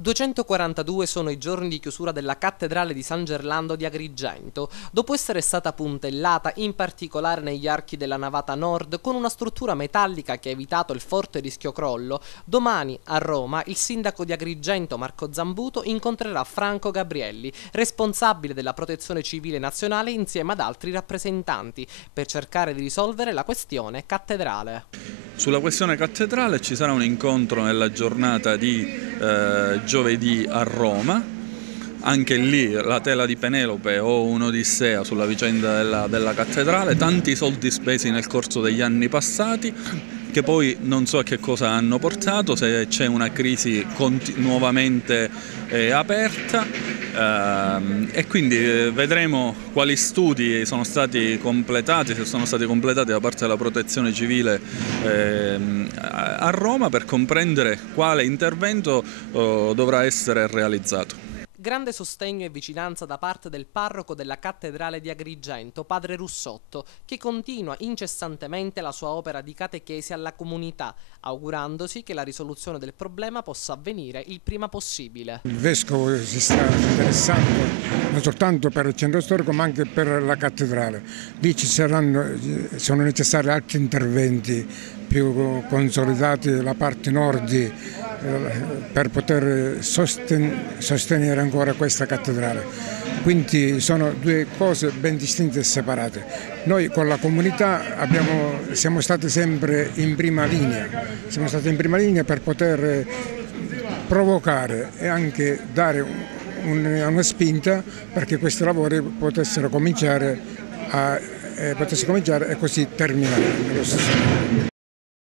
242 sono i giorni di chiusura della cattedrale di San Gerlando di Agrigento, dopo essere stata puntellata in particolare negli archi della navata nord con una struttura metallica che ha evitato il forte rischio crollo. Domani a Roma il sindaco di Agrigento Marco Zambuto incontrerà Franco Gabrielli, responsabile della Protezione Civile Nazionale, insieme ad altri rappresentanti, per cercare di risolvere la questione cattedrale. Sulla questione cattedrale ci sarà un incontro nella giornata di giovedì a Roma. Anche lì la tela di Penelope o un'odissea sulla vicenda della cattedrale, tanti soldi spesi nel corso degli anni passati che poi non so a che cosa hanno portato, se c'è una crisi nuovamente aperta, e quindi vedremo quali studi sono stati completati, se sono stati completati da parte della Protezione Civile a Roma, per comprendere quale intervento dovrà essere realizzato. Grande sostegno e vicinanza da parte del parroco della cattedrale di Agrigento, padre Russotto, che continua incessantemente la sua opera di catechesi alla comunità, augurandosi che la risoluzione del problema possa avvenire il prima possibile. Il vescovo si sta interessando non soltanto per il centro storico ma anche per la cattedrale. Lì sono necessari altri interventi più consolidati della parte nord per poter sostenere ancora questa cattedrale. Quindi sono due cose ben distinte e separate. Noi con la comunità siamo stati sempre in prima linea, per poter provocare e anche dare una spinta perché questi lavori potessero cominciare e così terminare nello stesso tempo.